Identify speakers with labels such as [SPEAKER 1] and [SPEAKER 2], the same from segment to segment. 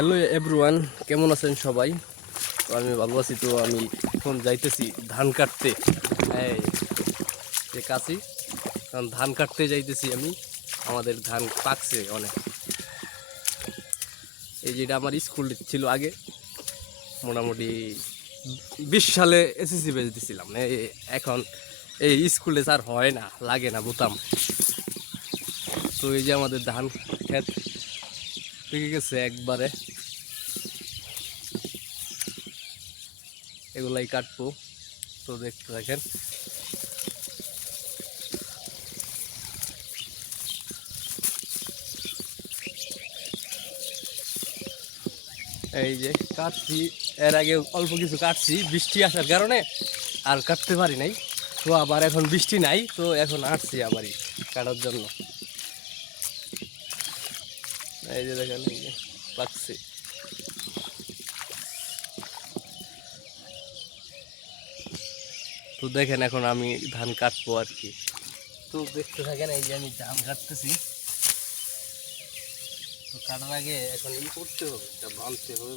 [SPEAKER 1] Hello everyone কেমন আছেন সবাই? তো আমি ভালো আছি, তো আমি এখন যাইতেছি ধান কাটতে। এই, যে কাছি, কারণ ধান কাটতে যাইতেছি আমি। আমাদের ধান পাকছে অনেক। এই যেটা আমার স্কুল ছিল আগে, মোটামুটি বিশ সালে এসএসসি বেজতেছিলাম এখন এই স্কুলে স্যার হয় না, লাগে না বোতাম। তো এই যে আমাদের ধান ক্ষেত পেকে গেছে একবারে। এগুলাই কাটবো। তো দেখতে থাকেন। এই যে কাটছি, এর আগে অল্প কিছু কাটছি, বৃষ্টি আসার কারণে আর কাটতে পারি নাই। তো আবার এখন বৃষ্টি নাই, তো এখন আসছি আবারই কাটার জন্য। এই যে দেখেন, এই যে পাকছে। তো দেখেন এখন আমি ধান কাটবো আর কি। তো দেখতে থাকেন, এই যে আমি ধান কাটতেছি। তো কাটার আগে এখন ই করতে হবে বাঁধতে হবে।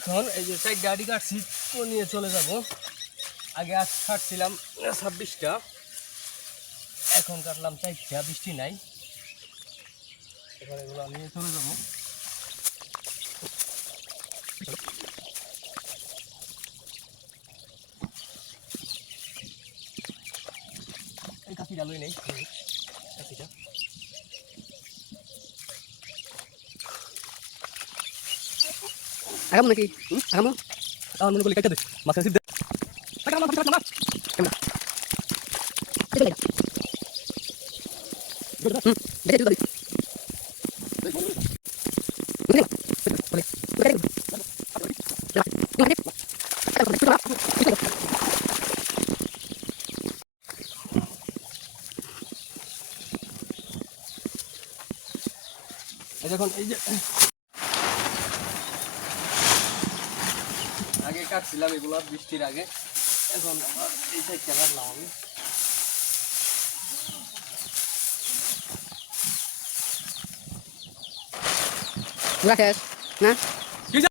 [SPEAKER 1] এখন এই যে সাইড গাড়ি কাটছি নিয়ে চলে যাব। আগে আজ কাটছিলাম ছাব্বিশটা। এখন কাটলাম চারটা, বৃষ্টি নাই। এখন এগুলো নিয়ে চলে যাব। এই কাঠিটা লই নেই। কাঠিটা।
[SPEAKER 2] আগাম নাকি আগাম
[SPEAKER 1] আমার মনে করলি কেটে দে মাছের সিদ্ধ
[SPEAKER 2] আগাম আগাম আগাম কেমন এটা লাগা হুম দেখে দিবি বলে বলে বলে
[SPEAKER 1] এই দেখুন এই যে কাটছিলাম এগুলো বৃষ্টির আগে। এখন এই সাইডটা কাটলাম আমি।
[SPEAKER 2] শেষ না?